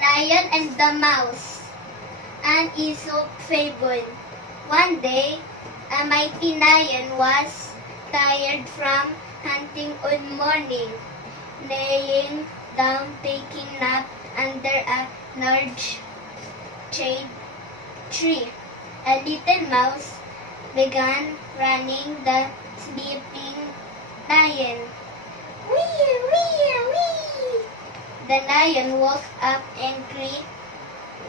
Lion and the Mouse. An Aesop fable. One day, a mighty lion was tired from hunting all morning, laying down taking nap under a large shade tree. A little mouse began running the sleeping lion. Wee, wee, wee! The lion woke up angry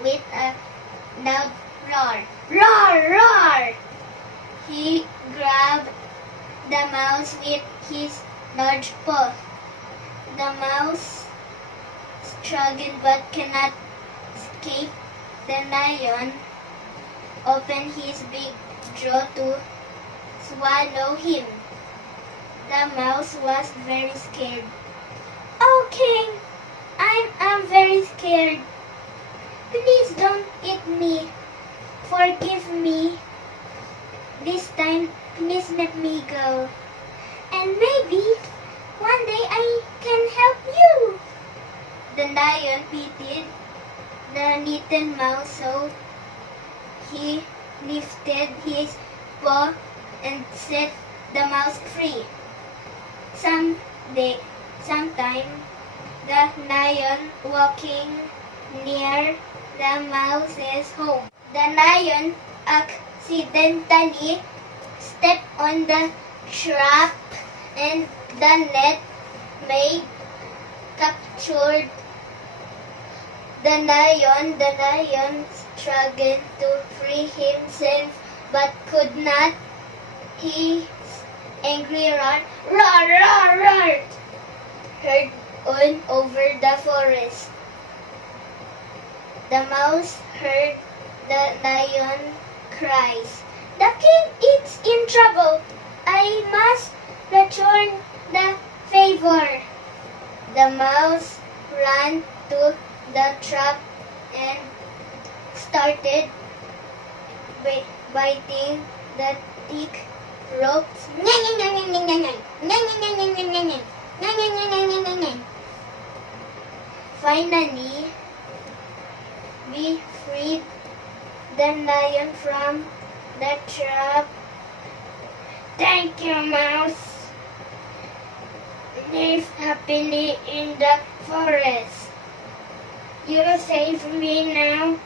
with a loud roar. Roar, roar! He grabbed the mouse with his large paw. The mouse struggled but cannot escape. The lion opened his big jaw to swallow him. The mouse was very scared. Oh, King, I'm very scared. Please don't eat me. Forgive me. This time, please let me go. And maybe one day I can help you. The lion pitied the little mouse, so he lifted his paw and set the mouse free. Sometime, the lion walking near the mouse's home. The lion accidentally stepped on the trap and the net made captured the lion. The lion struggled to free himself but could not. His angry roar, roar, roar, roar, heard all over the forest. The mouse heard the lion cries. The king is in trouble. I must return the favor. The mouse ran to the trap and started biting the thick ropes. Finally, we freed the lion from the trap. Thank you, mouse. Live happily in the forest. You saved me now.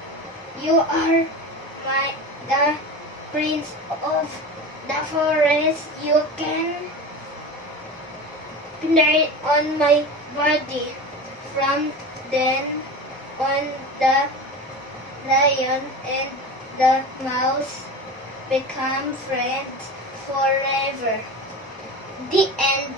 You are the prince of the forest. You can play on my body. From then on, the lion and the mouse become friends forever. The end.